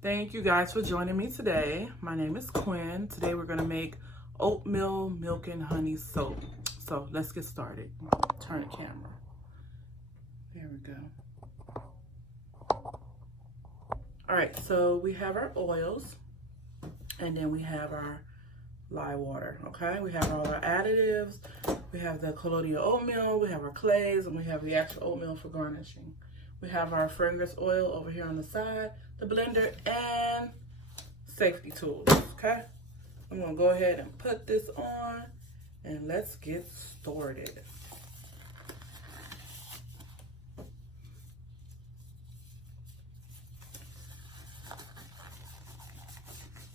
Thank you guys for joining me today. My name is Quinn. Today we're going to make oatmeal milk and honey soap. So let's get started. Turn the camera. There we go. All right, so we have our oils and then we have our lye water, okay? We have all our additives. We have the colloidal oatmeal, we have our clays, and we have the actual oatmeal for garnishing. We have our fragrance oil over here on the side, the blender, and safety tools, okay? I'm gonna go ahead and put this on and let's get started.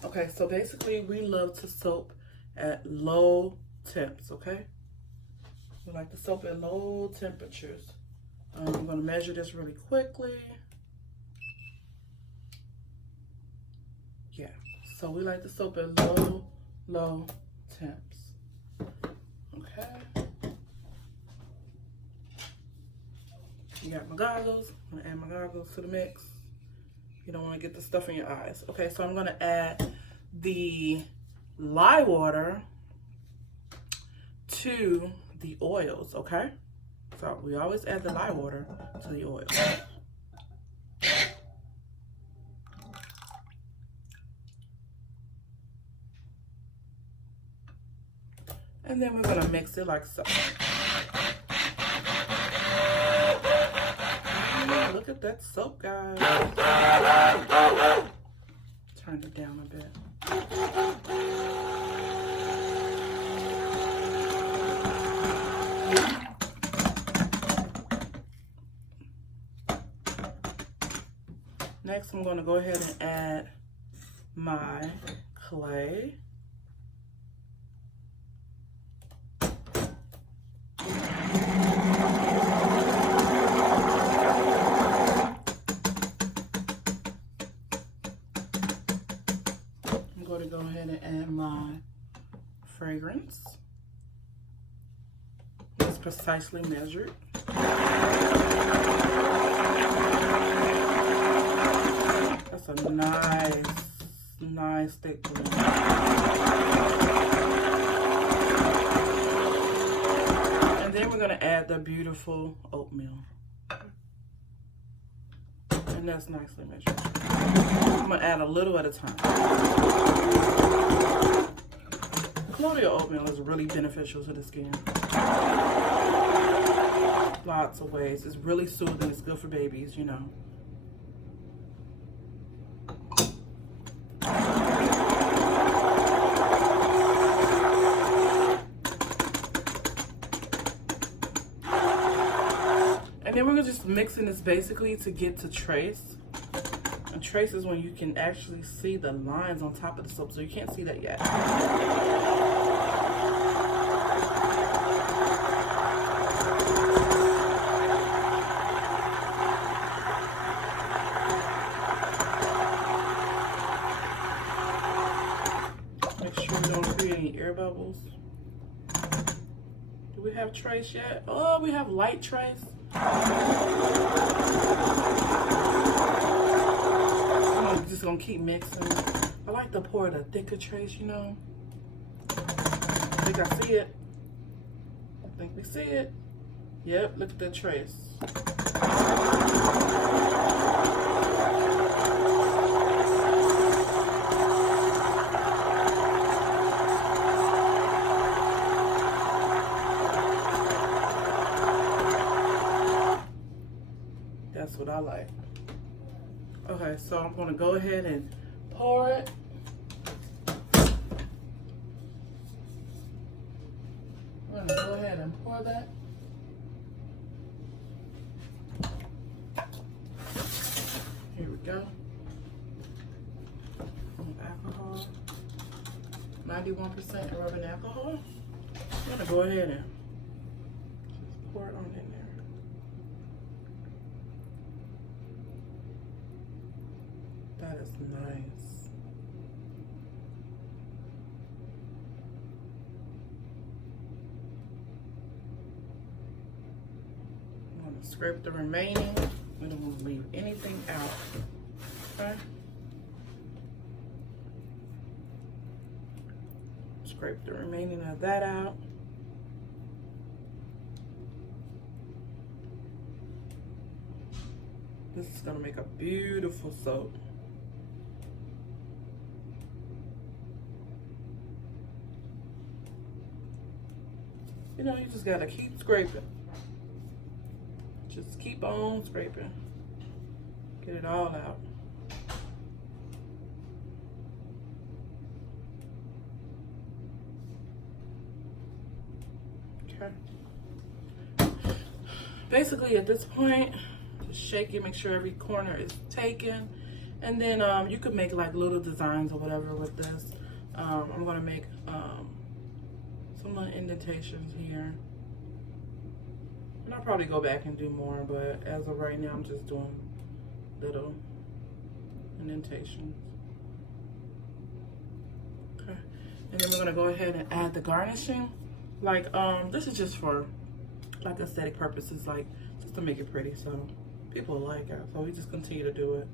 Okay, so basically we love to soap at low temps, okay? We like to soap at low temperatures. I'm going to measure this really quickly. Yeah, so we like to soap at low temps. Okay. You got my goggles. I'm going to add my goggles to the mix. You don't want to get the stuff in your eyes. Okay, so I'm going to add the lye water to the oils, okay? So we always add the lye water to the oil. And then we're gonna mix it like so. Look at that soap, guys. Turn it down a bit. Next, I'm going to go ahead and add my clay. I'm going to go ahead and add my fragrance. It's precisely measured. That's a nice thick blend. And then we're gonna add the beautiful oatmeal. And that's nicely measured. I'm gonna add a little at a time. Colloidal oatmeal is really beneficial to the skin. Lots of ways. It's really soothing, it's good for babies, you know. And then we're just mixing this basically to get to trace. And trace is when you can actually see the lines on top of the soap, so you can't see that yet. Make sure you don't create any air bubbles. Do we have trace yet? Oh, we have light trace. I'm just gonna keep mixing. I like to pour the thicker trace, you know. I think I see it. I think we see it. Yep, look at that trace. That's what I like. Okay, so I'm gonna go ahead and pour it. I'm gonna go ahead and pour that. Here we go. Alcohol. 91% rubbing alcohol. I'm gonna go ahead and just pour it on in there. That is nice. I'm gonna scrape the remaining. We don't want to leave anything out. Okay. scrape the remaining of that out. This is gonna make a beautiful soap. You know, you just gotta keep scraping. Just keep on scraping. Get it all out. Okay. Basically, at this point, just shake it, make sure every corner is taken. And then you could make like little designs or whatever with this. I'm gonna make some little indentations here. And I'll probably go back and do more, but as of right now, I'm just doing little indentations. Okay. And then we're gonna go ahead and add the garnishing. Like, this is just for like aesthetic purposes, like just to make it pretty, so people like it. So we just continue to do it.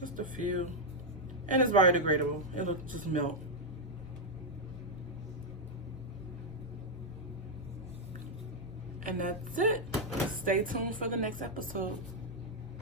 Just a few. And it's biodegradable. It'll just melt. And that's it. Stay tuned for the next episode.